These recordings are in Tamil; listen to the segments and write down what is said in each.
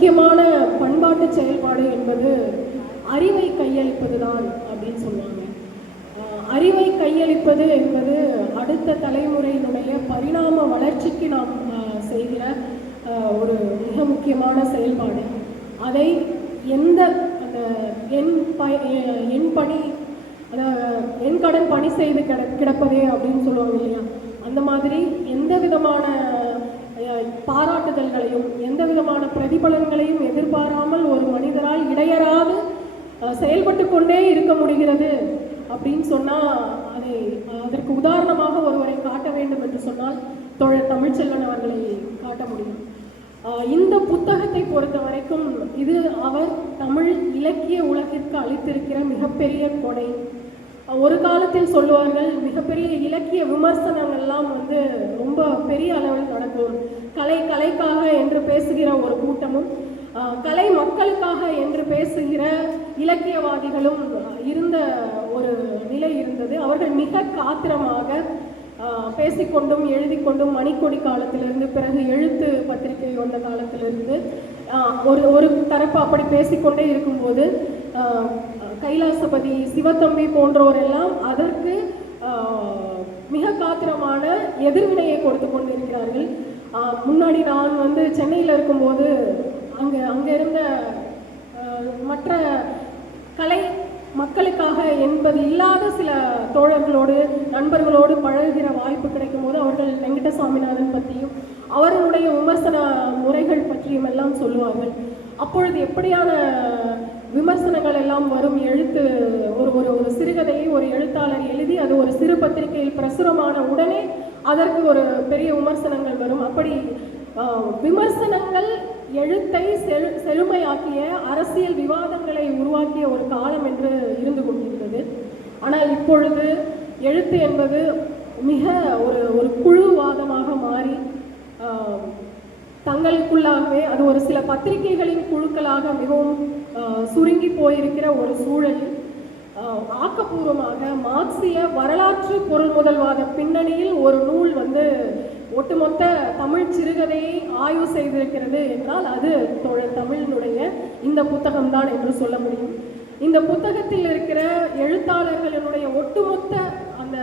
முக்கியமான பண்பாட்டு செயல்பாடு என்பது அறிவை கையளிப்பது தான் அப்படின்னு சொல்லுவாங்க. அறிவை கையளிப்பது என்பது அடுத்த தலைமுறையினுடைய பரிணாம வளர்ச்சிக்கு நாம் செய்கிற ஒரு மிக முக்கியமான செயல்பாடு. அதை எந்த அந்த என் பணி என் கடன் பணி செய்து கிடப்பதே அப்படின்னு சொல்லுவாங்க இல்லையா, அந்த மாதிரி எந்த விதமான பாராட்டுதல்களையும் எந்த விதமான பிரதிபலன்களையும் எதிர்பாராமல் ஒரு மனிதரால் இடையறாது செயல்பட்டு கொண்டே இருக்க முடிகிறது அப்படின்னு சொன்னால் அதற்கு உதாரணமாக ஒருவரை காட்ட வேண்டும் என்று சொன்னால் தோழர் தமிழ்ச்செல்வன் அவர்களை காட்ட முடியும். இந்த புத்தகத்தை பொறுத்த வரைக்கும் இது அவர் தமிழ் இலக்கிய உலகிற்கு அளித்திருக்கிற மிகப்பெரிய கொடை. ஒரு காலத்தில் சொல்லுவார்கள், மிகப்பெரிய இலக்கிய விமர்சனங்கள்லாம் ரொம்ப பெரிய அளவில் நடக்கும். கலைக்காக என்று பேசுகிற ஒரு கூட்டமும் கலை மக்களுக்காக என்று பேசுகிற இலக்கியவாதிகளும் இருந்த ஒரு நிலை இருந்தது. அவர்கள் மிக காத்திரமாக பேசிக்கொண்டும் எழுதி கொண்டும் மணிக்கொடி காலத்திலிருந்து பிறகு எழுத்து பத்திரிகை வந்த காலத்திலிருந்து ஒரு தரப்பு அப்படி பேசிக்கொண்டே இருக்கும்போது கைலாசபதி, சிவத்தம்பி போன்றோரெல்லாம் அதற்கு மிக காத்திரமான எதிர்வினையை கொடுத்து கொண்டிருக்கிறார்கள். முன்னாடி நான் சென்னையில் இருக்கும்போது அங்கே இருந்த மற்ற கலை மக்களுக்காக என்பது இல்லாத சில தோழர்களோடு நண்பர்களோடு பழகுகிற வாய்ப்பு கிடைக்கும் போது அவர்கள் வெங்கட சாமிநாதன் பற்றியும் அவர்களுடைய விமர்சன முறைகள் பற்றியும் எல்லாம் சொல்லுவார்கள். அப்பொழுது எப்படியான விமர்சனங்கள் எல்லாம் வரும். எழுத்து ஒரு சிறுகதையை ஒரு எழுத்தாளர் எழுதி அது ஒரு சிறு பத்திரிகையில் பிரசுரமான உடனே அதற்கு ஒரு பெரிய விமர்சனங்கள் வரும். அப்படி விமர்சனங்கள் எழுத்தை செழுமையாக்கிய அரசியல் விவாதங்களை உருவாக்கிய ஒரு காலம் என்று இருந்து கொண்டிருந்தது. ஆனால் இப்பொழுது எழுத்து என்பது மிக ஒரு குழுவாதமாக மாறி தங்களுக்குள்ளாகவே அது ஒரு சில பத்திரிகைகளின் குழுக்களாக மிகவும் சுருங்கி போயிருக்கிற ஒரு சூழலில் ஆக்கப்பூர்வமாக மார்க்சிய வரலாற்று பொருள் முதல்வாத பின்னணியில் ஒரு நூல் ஒட்டுமொத்த தமிழ் சிறுகதையை ஆய்வு செய்திருக்கிறது என்றால் அது தமிழினுடைய இந்த புத்தகம்தான் என்று சொல்ல முடியும். இந்த புத்தகத்தில் இருக்கிற எழுத்தாளர்களினுடைய ஒட்டுமொத்த அந்த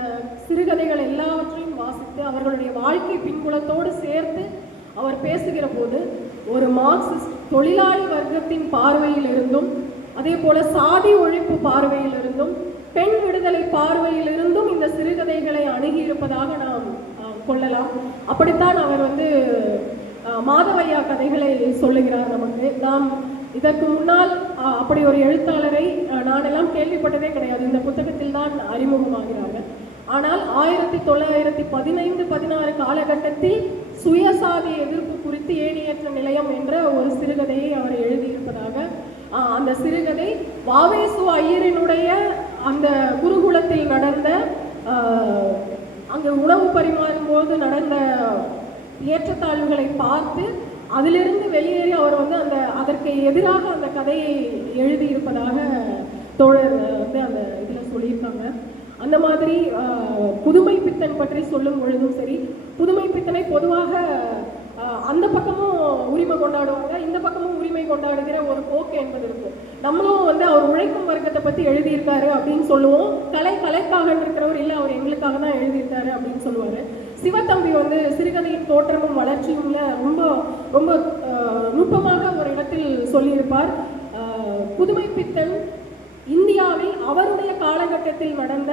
சிறுகதைகள் எல்லாவற்றையும் வாசித்து அவர்களுடைய வாழ்க்கை பின்புலத்தோடு சேர்த்து அவர் பேசுகிற போது ஒரு மார்க்சிஸ்ட் தொழிலாளி வர்க்கத்தின் பார்வையில் இருந்தும் அதே போல சாதி ஒழிப்பு பார்வையில் இருந்தும் பெண் விடுதலை பார்வையில் இருந்தும் இந்த சிறுகதைகளை அணுகியிருப்பதாக நாம் கொள்ளலாம். அப்படித்தான் அவர் மாதவையா கதைகளை சொல்லுகிறார் நமக்கு. நாம் இதற்கு முன்னால் அப்படி ஒரு எழுத்தாளரை நானெல்லாம் கேள்விப்பட்டதே கிடையாது. இந்த புத்தகத்தில் தான் அறிமுகமாகிறார்கள். ஆனால் 1915-16 காலகட்டத்தில் சுயசாதி எதிர்ப்பு குறித்து ஏணியற்ற நிலையம் என்ற ஒரு சிறுகதையை அவர் எழுதியிருப்பதாக அந்த சிறுகதை வாவேசு ஐயரினுடைய அந்த குருகுலத்தில் நடந்த அங்கு உணவு பரிமாறும் போது நடந்த ஏற்றத்தாழ்வுகளை பார்த்து அதிலிருந்து வெளியேறி அவர் அதற்கு எதிராக அந்த கதையை எழுதியிருப்பதாக தோழர் அந்த இதில் சொல்லியிருக்காங்க. அந்த மாதிரி புதுமை பித்தன் பற்றி சொல்லும் பொழுதும் சரி, புதுமை பித்தனை பொதுவாக அந்த பக்கமும் உரிமை கொண்டாடுவாங்க, இந்த பக்கமும் உரிமை கொண்டாடுகிற ஒரு போக்கு என்பது இருக்கு. நம்மளும் அவர் உழைக்கும் வர்க்கத்தை பற்றி எழுதியிருக்காரு அப்படின்னு சொல்லுவோம். கலைக்காக இருக்கிறவர் இல்லை, அவர் எங்களுக்காக தான் எழுதியிருக்காரு அப்படின்னு சொல்லுவார். சிவத்தம்பி சிறுகதையின் தோற்றமும் வளர்ச்சியும் ரொம்ப ரொம்ப நுட்பமாக ஒரு இடத்தில் சொல்லியிருப்பார். புதுமை பித்தன் இந்தியாவில் அவருடைய காலகட்டத்தில் நடந்த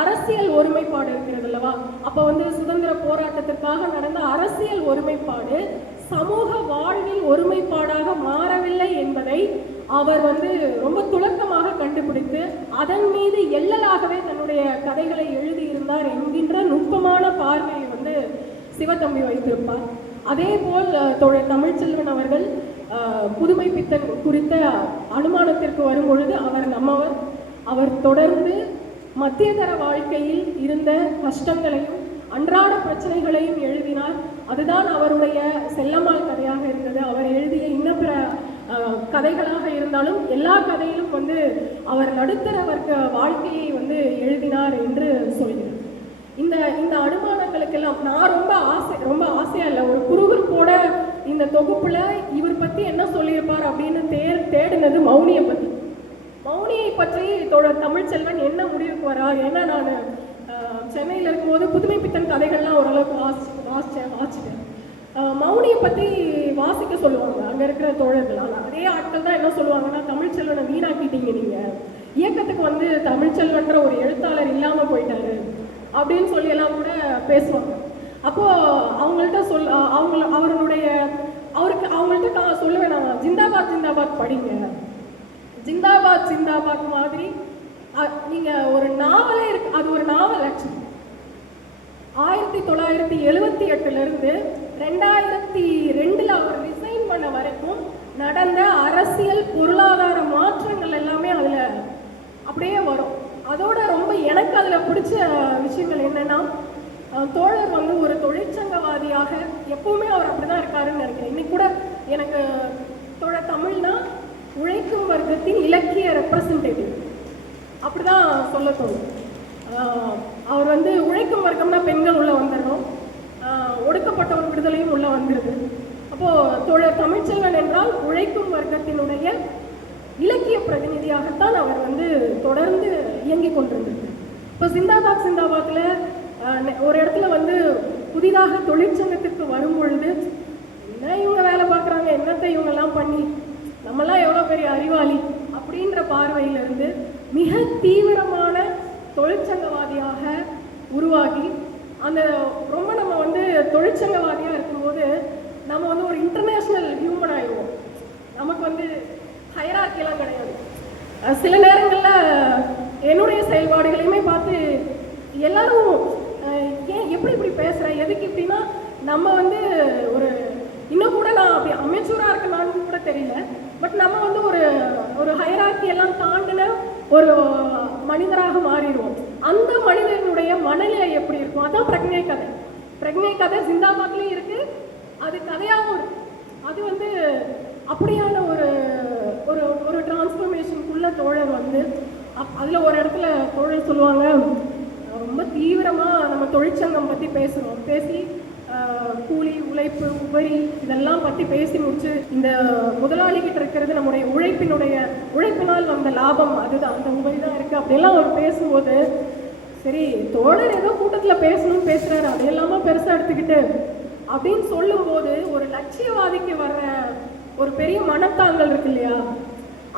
அரசியல் ஒருமைப்பாடு இருக்கிறது அல்லவா, அப்போ சுதந்திர போராட்டத்திற்காக நடந்த அரசியல் ஒருமைப்பாடு சமூக வாழ்வில் ஒருமைப்பாடாக மாறவில்லை என்பதை அவர் ரொம்ப துலக்கமாக கண்டுபிடித்து அதன் மீது எள்ளலாகவே தன்னுடைய கதைகளை எழுதியிருந்தார் என்கின்ற நுட்பமான பார்வையை சிவத்தம்பி வைத்திருப்பார். அதே போல் தோழர் தமிழ்ச்செல்வன் அவர்கள் புதுமை பித்தன் குறித்த அனுமானத்திற்கு வரும் பொழுது அவர் நம்மவர். அவர் தொடர்ந்து மத்தியதர வாழ்க்கையில் இருந்த கஷ்டங்களையும் அன்றாட பிரச்சனைகளையும் எழுதினார். அதுதான் அவருடைய செல்லம்மாள் கதையாக இருந்தது. அவர் எழுதிய இன்னும் பிற கதைகளாக இருந்தாலும் எல்லா கதையிலும் அவர் நடுத்தர வர்க்க வாழ்க்கையை எழுதினார் என்று சொல்கிறார். இந்த அனுமானங்களுக்கெல்லாம் நான் ரொம்ப ஆசையா இல்லை, ஒரு குறுகுறுப்போட இந்த தொகுப்புல இவர் பத்தி என்ன சொல்லியிருப்பார் அப்படின்னு தேடினது மௌனியை பத்தி. மௌனியை பற்றி தமிழ்ச்செல்வன் என்ன முடிவுக்கு வரார்? ஏன்னா நான் சென்னையில் இருக்கும்போது புதுமை பித்தன் கதைகள்லாம் ஓரளவுக்கு வாசிச்சிட்டேன். மௌனியை பற்றி வாசிக்க சொல்லுவாங்க அங்கே இருக்கிற தோழர்கள். ஆனால் அதே ஆட்கள் தான் என்ன சொல்லுவாங்கன்னா, தமிழ்ச்செல்வனை வீணாக்கிட்டீங்க, நீங்கள் இயக்கத்துக்கு வந்து தமிழ்ச்செல்வன்ற ஒரு எழுத்தாளர் இல்லாமல் போயிட்டாரு அப்படின்னு சொல்லி எல்லாம் கூட பேசுவாங்க. அப்போது அவங்கள்ட்ட அவங்கள்ட்ட நான் சொல்லுவேன், நான் ஜிந்தாபாத் ஜிந்தாபாத் படிங்க, ஜிந்தாபாத் ஜிந்தாபாத் மாதிரி நீங்கள் ஒரு நாவலே இருக்கு. அது ஒரு நாவல் ஆக்சுவலி 1978 2002 அவர் ரிசைன் பண்ண வரைக்கும் நடந்த அரசியல் பொருளாதார மாற்றங்கள் எல்லாமே அதில் அப்படியே வரும். அதோட ரொம்ப எனக்கு அதில் பிடிச்ச விஷயங்கள் என்னன்னா, தோழர் வந்து ஒரு தொழிற்சங்கவாதியாக எப்பவுமே அவர் அப்படிதான் இருக்காருன்னு நினைக்கிறேன். இன்னைக்கு கூட எனக்கு தோழர் தமிழ்னா உழைக்கும் வர்க்கத்தின் இலக்கிய ரெப்ரசன்டேட்டிவ் அப்படிதான் சொல்ல தோணும். அவர் வந்து உழைக்கும் வர்க்கம்னா பெண்கள் உள்ள வந்துடணும், ஒடுக்கப்பட்டவர் விடுதலையும் உள்ள வந்துடுது. அப்போது தோழர் தமிழ்ச்செல்வன் என்றால் உழைக்கும் வர்க்கத்தினுடைய இலக்கிய பிரதிநிதியாகத்தான் அவர் வந்து தொடர்ந்து இயங்கி கொண்டிருந்தது. இப்போ சிந்தாபாத் சிந்தாபாத்தில் ஒரு இடத்துல வந்து புதிதாக தொழிற்சங்கத்திற்கு வரும் பொழுது, என்ன இவங்க வேலை பார்க்குறாங்க, என்னத்தை இவங்கெல்லாம் பண்ணி நம்மளாம் எவ்வளோ பெரிய அறிவாளி அப்படின்ற பார்வையிலிருந்து மிக தீவிரமான தொழிற்சங்கவாதியாக உருவாகி, அந்த ரொம்ப நம்ம வந்து தொழிற்சங்கவாதியாக இருக்கும்போது நம்ம வந்து ஒரு இன்டர்நேஷ்னல் ஹியூமன் ஆகிடுவோம். நமக்கு வந்து ஹைரார்க்கியெல்லாம் கிடையாது. சில நேரங்களில் என்னுடைய செயல்பாடுகளையுமே பார்த்து எல்லாரும் ஏன் எப்படி இப்படி பேசுகிறேன், எதுக்கு இப்படின்னா, நம்ம வந்து ஒரு இன்னும் கூட நான் அப்படி அமைச்சூராக இருக்கலான்னு கூட தெரியல, பட் நம்ம வந்து ஒரு ஹைரார்க்கியெல்லாம் தாண்டின ஒரு மனிதராக மாறிடுவோம். அந்த மனிதனுடைய மனநிலை எப்படி இருக்கும், அதான் பிரக்ஞை கதை. பிரக்ஞை கதை ஜிந்தாபாத்லேயும் இருக்குது, அது கதையாகவும் இருக்கு. அது வந்து அப்படியான ஒரு ஒரு ஒரு டிரான்ஸ்ஃபர்மேஷனுக்குள்ள தோழர் வந்து அதில் ஒரு இடத்துல தோழர் சொல்லுவாங்க, ரொம்ப தீவிரமாக நம்ம தொழிற்சங்கம் பற்றி பேசுகிறோம், பேசி கூலி உழைப்பு உபரி இதெல்லாம் பற்றி பேசி முடிச்சு, இந்த முதலாளிகிட்ட இருக்கிறது நம்முடைய உழைப்பினால் வந்த லாபம், அதுதான் அந்த உபரி தான் இருக்குது அப்படியெல்லாம் அவர் பேசும்போது, சரி தோழர் ஏதோ கூட்டத்தில் பேசணும்னு பேசுகிறாரு, அதையெல்லாமா பெருசாக எடுத்துக்கிட்டு அப்படின்னு சொல்லும்போது, ஒரு லட்சியவாதிக்கு வர்ற ஒரு பெரிய மனத்தாங்கல் இருக்கு இல்லையா,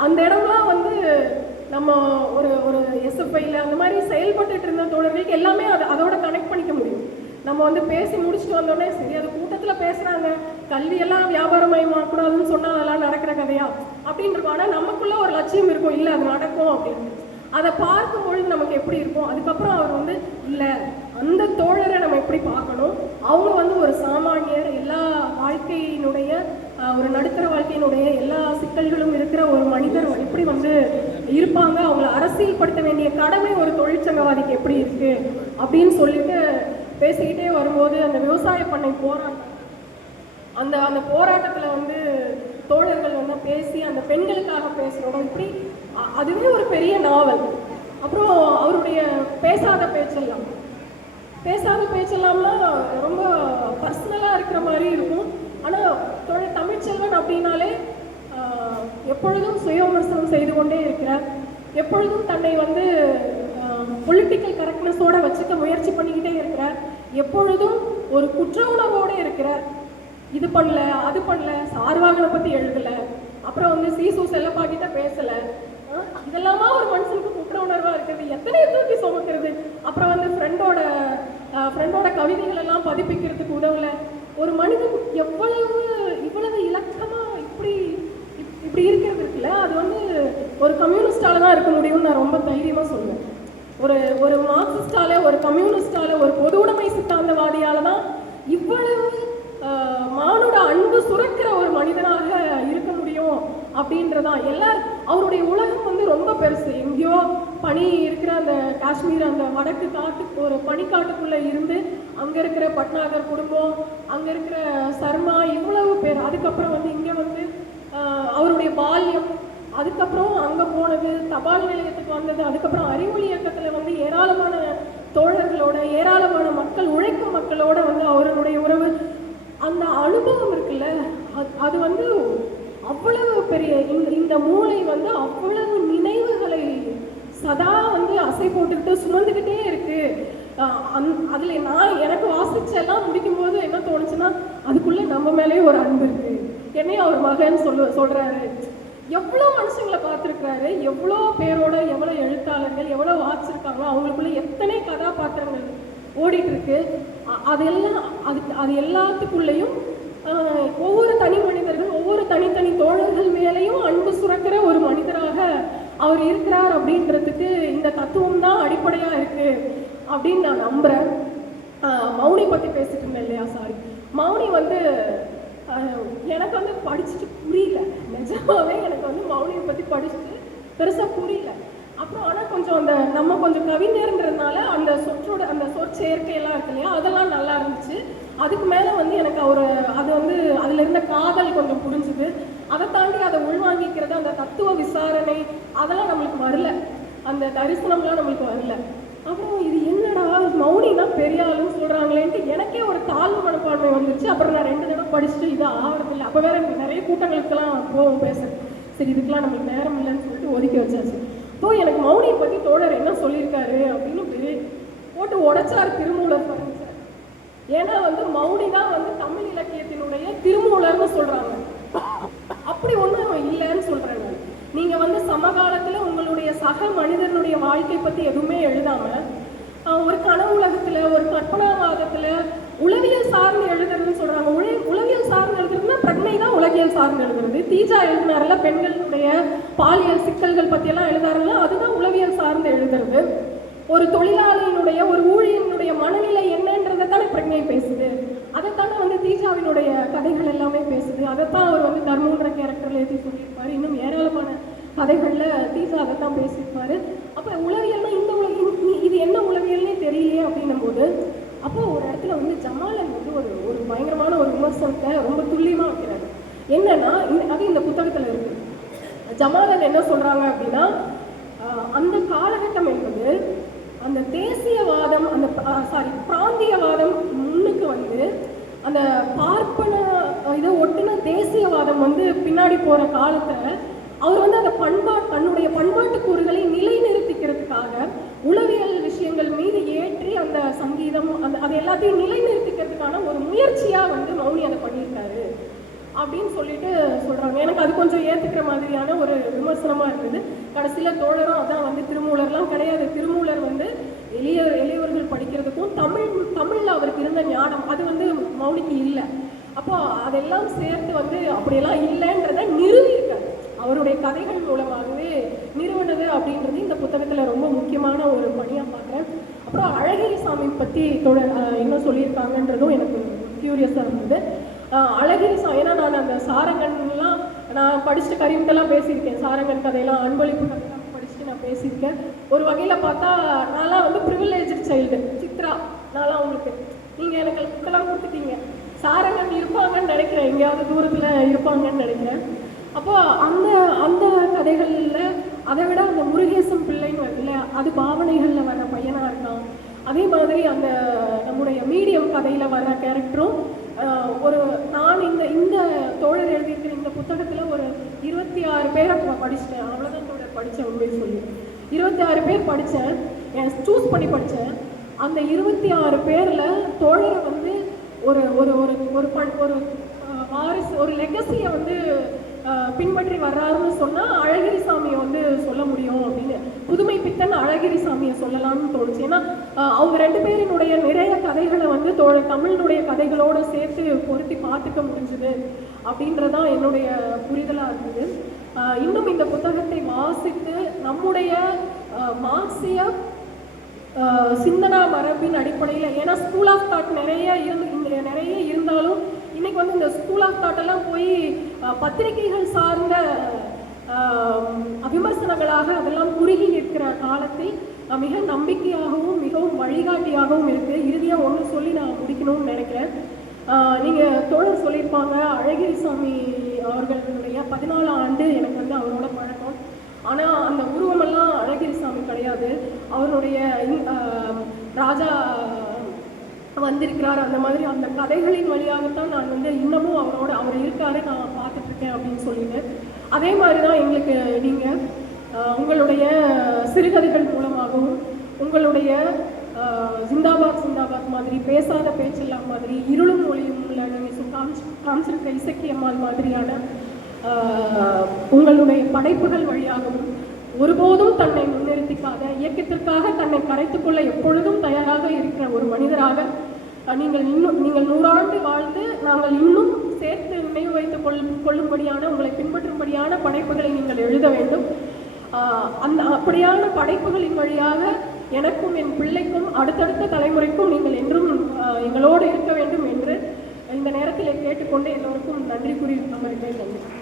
அந்த இடம்லாம் வந்து நம்ம ஒரு எஸ்எஃப்ஐயில் அந்த மாதிரி செயல்பட்டுட்டு இருந்த தோழர்களுக்கு எல்லாமே அதோட கனெக்ட் பண்ணிக்க முடியும். நம்ம வந்து பேசி முடிச்சுட்டு வந்தோடனே சரி அது கூட்டத்தில் பேசுகிறாங்க, கல்வியெல்லாம் வியாபாரமயமாக்கூடாதுன்னு சொன்னால் அதெல்லாம் நடக்கிற கதையா அப்படின்றப்ப, ஆனால் நமக்குள்ள ஒரு லட்சியம் இருக்கும், இல்லை அது நடக்கும் அப்படின்னு. அதை பார்க்கும் பொழுது நமக்கு எப்படி இருக்கும். அதுக்கப்புறம் அவர் வந்து இல்லை அந்த தோழரை நம்ம எப்படி பார்க்கணும், அவங்க வந்து ஒரு சாமானியர், எல்லா வாழ்க்கையினுடைய ஒரு நடுத்தர வாழ்க்கையினுடைய எல்லா சிக்கல்களும் இருக்கிற ஒரு மனிதர் எப்படி வந்து இருப்பாங்க, அவங்கள அரசியல்படுத்த வேண்டிய கடமை ஒரு தொழிற்சங்கவாதிக்கு எப்படி இருக்கு அப்படின்னு சொல்லிட்டு பேசிக்கிட்டே வரும்போது, அந்த விவசாய பண்ணை போராட்டம், அந்த போராட்டத்தில் வந்து தோழர்கள் வந்து பேசி அந்த பெண்களுக்காக பேசுகிறோம், இப்படி அதுவே ஒரு பெரிய நாவல். அப்புறம் அவருடைய பேசாத பேச்செல்லாம்லாம் ரொம்ப பர்சனலாக இருக்கிற மாதிரி இருக்கும். ஆனால் தமிழ்ச்செல்வன் அப்படின்னாலே எப்பொழுதும் சுய விமர்சனம் செய்து கொண்டே இருக்கிறார், எப்பொழுதும் தன்னை வந்து பொலிட்டிக்கல் கரெக்ட்னஸோட வச்சுக்க முயற்சி பண்ணிக்கிட்டே இருக்கிறார், எப்பொழுதும் ஒரு குற்ற உணர்வோடு இருக்கிறார். இது பண்ணல அது பண்ணல, சார்வாகனை பற்றி எழுதலை, அப்புறம் வந்து சீசு செல்லப்பாக்கிட்ட பேசலை, இதெல்லாமா ஒரு மனுஷனுக்கு குற்ற உணர்வாக இருக்கிறது, எத்தனை தூக்கி சுமக்கிறது, அப்புறம் வந்து ஃப்ரெண்டோட கவிதைகள் எல்லாம் பதிப்பிக்கிறதுக்கு உதவல. ஒரு மனிதன் இவ்வளவு இலக்கமாக இப்படி இருக்கிறது இருக்குல்ல, அது வந்து ஒரு கம்யூனிஸ்டால தான் இருக்க முடியும்னு நான் ரொம்ப தைரியமாக சொல்லுவேன். ஒரு மார்க்சிஸ்டால, ஒரு கம்யூனிஸ்டால, ஒரு பொது உடைமை சித்தாந்தவாதியால தான் இவ்வளவு மானுட அன்பு சுரக்கிற ஒரு மனிதனாக இருக்க முடியும் அப்படின்றதான். அவருடைய உலகம் வந்து ரொம்ப பெருசு. எங்கேயோ பனி இருக்கிற அந்த காஷ்மீர், அந்த வடக்கு ஒரு பனிக்காட்டுக்குள்ள இருந்து அங்க இருக்கிற பட்னாகர் குடும்பம், அங்க இருக்கிற சர்மா, இவ்வளவு பேர். அதுக்கப்புறம் வந்து இங்க வந்து அவருடைய பால்யம், அதுக்கப்புறம் அங்க போனது, தபால் நிலையத்துக்கு வந்தது, அதுக்கப்புறம் அறிவொளி இயக்கத்துல வந்து ஏராளமான தோழர்களோட, ஏராளமான மக்கள், உழைக்கும் மக்களோட வந்து அவருடைய உறவு, அந்த அனுபவம் இருக்குல்ல, அது வந்து அவ்வளவு பெரிய இந்த மூளை வந்து அவ்வளவு நினைவுகளை சதா வந்து அசை போட்டுக்கிட்டு சுமந்துக்கிட்டே இருக்கு. அதுல நான் எனக்கு வாசிச்செல்லாம் முடிக்கும் போது என்ன தோணுச்சுன்னா, அதுக்குள்ள நம்ம மேலேயே ஒரு அன்பு இருக்கு. என்னையும் அவர் மகன் சொல்றாரு. எவ்வளோ மனுஷங்களை பார்த்துருக்குறாரு, எவ்வளோ பேரோட, எவ்வளோ எழுத்தாளர்கள் எவ்வளோ வாசிச்சிருக்காங்களோ அவங்களுக்குள்ள எத்தனை கதாபாத்திரங்கள் ஓடிட்டு இருக்கு. அதெல்லாம் அது எல்லாத்துக்குள்ளேயும் ஒவ்வொரு தனி மனிதர்கள், ஒவ்வொரு தனித்தனி தோழர்கள் மேலேயும் அன்பு சுரக்கிற ஒரு மனிதராக அவர் இருக்கிறார் அப்படின்றதுக்கு இந்த தத்துவம் தான் அடிப்படையாக இருக்கு அப்படின்னு நான் நம்புகிறேன். மௌனி பற்றி பேசிட்டு இருந்தேன் இல்லையா, சாரி. மௌனி வந்து எனக்கு வந்து படிச்சுட்டு புரியல, நிஜமாவே எனக்கு வந்து மௌனியை பற்றி படிச்சுட்டு பெருசாக புரியல. அப்புறம் ஆனால் கொஞ்சம் நம்ம கொஞ்சம் கவிஞர்ன்றதுனால அந்த சொற்சேர்க்கையெல்லாம் இருக்கு இல்லையா, அதெல்லாம் நல்லா இருந்துச்சு. அதுக்கு மேலே வந்து எனக்கு அது வந்து அதில் இருந்த காதல் கொஞ்சம் புரிஞ்சுது. அதை தாண்டி அதை உள்வாங்கிக்கிறது, அந்த தத்துவ விசாரணை அதெல்லாம் நம்மளுக்கு வரல, அந்த தரிசனம்லாம் நம்மளுக்கு வரல. அப்புறம் இது என்னடா மௌனினா பெரிய ஆளுன்னு சொல்கிறாங்களேன்ட்டு எனக்கே ஒரு தாழ்வு மனப்பான்மை வந்துருச்சு. அப்புறம் நான் 2 தடவை படிச்சுட்டு இது ஆகிறதில்லை. அப்போ வேற நிறைய கூட்டங்களுக்கெல்லாம் போவோம் பேச, சரி இதுக்கெல்லாம் நம்மளுக்கு நேரம் இல்லைன்னு சொல்லிட்டு ஒதுக்கி வச்சாச்சு. ஸோ எனக்கு மௌனியை பற்றி தோழர் என்ன சொல்லியிருக்காரு அப்படின்னு போட்டு உடைச்சார் திருமூலர் சார். ஏன்னா வந்து மௌனி தான் வந்து தமிழ் இலக்கியத்தினுடைய திருமூலர்னு சொல்கிறாங்க. அப்படி ஒன்றும் இல்லைன்னு சொல்கிறாங்க. நீங்கள் வந்து சமகாலத்தில் உங்களுடைய சக மனிதனுடைய வாழ்க்கை பற்றி எதுவுமே எழுதாமல் ஒரு கனவு உலகத்தில், ஒரு கற்பனாவாதத்தில் உளவியல் சார்ந்து எழுதுறதுன்னு சொல்கிறாங்க. உளவியல் சார்ந்து எழுதுறதுன்னா பிரக்னை தான் உலகியல் சார்ந்து எழுதுறது. தீஜா எழுதினார்ல பெண்களுடைய பாலியல் சிக்கல்கள் பற்றியெல்லாம் எழுதாருங்களா, அதுதான் உளவியல் சார்ந்து எழுதுறது. ஒரு தொழிலாளியினுடைய, ஒரு ஊழியனுடைய மனநிலை என்னன்றதை தானே பிரக்னை பேசுது. அதைத்தானே வந்து தீஜாவினுடைய கதைகள் எல்லாமே பேசுது. அதைத்தான் அவர் வந்து தர்மன்ற கேரக்டரில் எழுதி சொல்லியிருப்பார். இன்னும் ஏராளமான கதைகளில் தீஜா அதைத்தான் பேசியிருப்பார். அப்போ உளவியல்னா இந்த இது என்ன உளவியல்னே தெரியலையே அப்படின்னும் போது, அப்போ ஒரு இடத்துல வந்து ஜமாலன் வந்து ஒரு பயங்கரமான ஒரு விமர்சனத்தை ரொம்ப துல்லியமாக வைக்கிறாரு. என்னன்னா அது இந்த புத்தகத்தில் இருக்கு. ஜமாலன் என்ன சொல்றாங்க அப்படின்னா, அந்த காலகட்டம் என்பது அந்த தேசியவாதம், அந்த பிராந்தியவாதம் முன்னுக்கு வந்து அந்த பார்ப்பன இதை ஒட்டுன தேசியவாதம் வந்து பின்னாடி போற காலத்துல அவர் வந்து அந்த தன்னுடைய பண்பாட்டு கூறுகளை நிலைநிறுத்திக்கிறதுக்காக உளவியல் விஷயங்கள் மீது ஏற்றி அந்த சங்கீதம் அது எல்லாத்தையும் நிலைநிறுத்திக்கிறதுக்கான ஒரு முயற்சியா வந்து மௌனி அதை பண்ணியிருக்காரு அப்படின்னு சொல்லிட்டு சொல்றாங்க. எனக்கு அது கொஞ்சம் ஏற்றுக்கிற மாதிரியான ஒரு விமர்சனமா இருக்குது. கடைசியில தோழரும் அதான் வந்து திருமூலர்லாம் கிடையாது. திருமூலர் வந்து எளியவர்கள் படிக்கிறதுக்கும் தமிழ்ல அவருக்கு இருந்த ஞானம் அது வந்து மௌனிக்கு இல்லை. அப்போ அதெல்லாம் சேர்த்து வந்து அப்படியெல்லாம் இல்லைன்றத நிறுவியிருக்காரு. அவருடைய கதைகள் மூலமாகவே நிறுவனது அப்படின்றது இந்த புத்தகத்துல ரொம்ப முக்கியமான ஒரு பணியா பார்க்குறேன். அப்புறம் அழகிரி சாமி பற்றி என்ன சொல்லியிருக்காங்கன்றதும் எனக்கு கியூரியஸாக இருந்தது. அழகிரி ஏன்னா நான் அந்த சாரங்கன்லாம் நான் படிச்சுட்டு கரீம்கிட்டலாம் பேசியிருக்கேன். சாரங்கன் கதையெல்லாம், அன்பளிப்பு கதையெல்லாம் படிச்சுட்டு நான் பேசியிருக்கேன். ஒரு வகையில் பார்த்தா நான்லாம் வந்து ப்ரிவிலேஜ் சைல்டு. சித்ரா நான்லாம் உங்களுக்கு நீங்கள் எனக்கு புக்கெல்லாம் கொடுத்துட்டீங்க. சாரங்கன் இருப்பாங்கன்னு நினைக்கிறேன், எங்கேயாவது தூரத்தில் இருப்பாங்கன்னு நினைக்கிறேன். அப்போ அந்த கதைகளில் அதை விட அந்த முருகேசன் பிள்ளைன்னு வரல, அது பாவனைகளில் வர்ற பையனாக இருக்கான். அதே மாதிரி அந்த நம்முடைய மீடியம் கதையில் வர்ற கேரக்டரும் நான் இந்த தோழர் எழுதியிருக்கிற இந்த புத்தகத்தில் ஒரு 26 பேரை படிச்சிட்டேன். அவ்வளோதான் தோழர் படித்தேன். உண்மையை சொல்லி 26 பேர் படித்தேன், சூஸ் பண்ணி படித்தேன். அந்த 26 பேரில் தோழரை வந்து ஒரு ஒரு ஒரு ஒரு வாரிசு, ஒரு லெகசியை வந்து பின்பற்றி வர்றாருன்னு சொன்னால் அழகிரி சாமியை வந்து சொல்ல முடியும் அப்படின்னு புதுமை பித்தன் அழகிரி சாமியை சொல்லலாம்னு தோணுச்சு. ஏன்னா அவங்க 2 பேரினுடைய நிறைய கதைகளை வந்து தமிழினுடைய கதைகளோடு சேர்த்து பொருத்தி பார்த்துக்க முடிஞ்சுது அப்படின்றதான் என்னுடைய புரிதலாக இருந்தது. இன்னும் இந்த புத்தகத்தை வாசித்து நம்முடைய மார்க்சிய சிந்தனா மரபின் அடிப்படையில், ஏன்னா ஸ்கூல் ஆஃப் தாட் நிறைய இருந்தாலும் இன்னைக்கு வந்து இந்த ஸ்கூல் ஆஃப் தாட்டெல்லாம் போய் பத்திரிகைகள் சார்ந்த விமர்சனங்களாக அதெல்லாம் குறுகி நிற்கிற காலத்தில் மிக நம்பிக்கையாகவும் மிகவும் வழிகாட்டியாகவும் இருக்குது. இறுதியாக ஒன்று சொல்லி நான் முடிக்கணும்னு நினைக்கிறேன். நீங்கள் தோழர் சொல்லியிருப்பாங்க, அழகிரி சாமி அவர்களுடைய 14 ஆண்டு எனக்கு வந்து அவரோட பழக்கம். ஆனால் அந்த உருவமெல்லாம் அழகிரி சாமி கிடையாது. அவருடைய ராஜா வந்திருக்கிறார். அந்த மாதிரி அந்த கதைகளின் வழியாகத்தான் நான் வந்து இன்னமும் அவர் இருக்காரு, நான் பார்த்துட்ருக்கேன் அப்படின்னு சொல்லிட்டு. அதே மாதிரி தான் எங்களுக்கு நீங்கள் உங்களுடைய சிறுகதைகள் மூலமாகவும் உங்களுடைய ஜிந்தாபாத் ஜிந்தாபாத் மாதிரி, பேசாத பேச்செல்லாம் மாதிரி, இருளும் ஒளியும் உள்ள காமிச்சிருக்க இசக்கி அம்மாள் மாதிரியான உங்களுடைய படைப்புகள் வழியாகவும் ஒருபோதும் தன்னை முன்னிறுத்திக்காத, இயக்கத்திற்காக தன்னை கரைத்துக்கொள்ள எப்பொழுதும் தயாராக இருக்கிற ஒரு மனிதராக நீங்கள் 100 ஆண்டு வாழ்ந்து நாங்கள் இன்னும் சேர்த்து நினைவு வைத்துக் கொள்ளும்படியான, உங்களை பின்பற்றும்படியான படைப்புகளை நீங்கள் எழுத வேண்டும். அப்படியான படைப்புகளின் வழியாக எனக்கும் என் பிள்ளைக்கும் அடுத்தடுத்த தலைமுறைக்கும் நீங்கள் என்றும் எங்களோடு இருக்க வேண்டும் என்று இந்த நேரத்தில் கேட்டுக்கொண்டு எல்லோருக்கும் நன்றி கூறி அமர்கிறேன். நன்றி.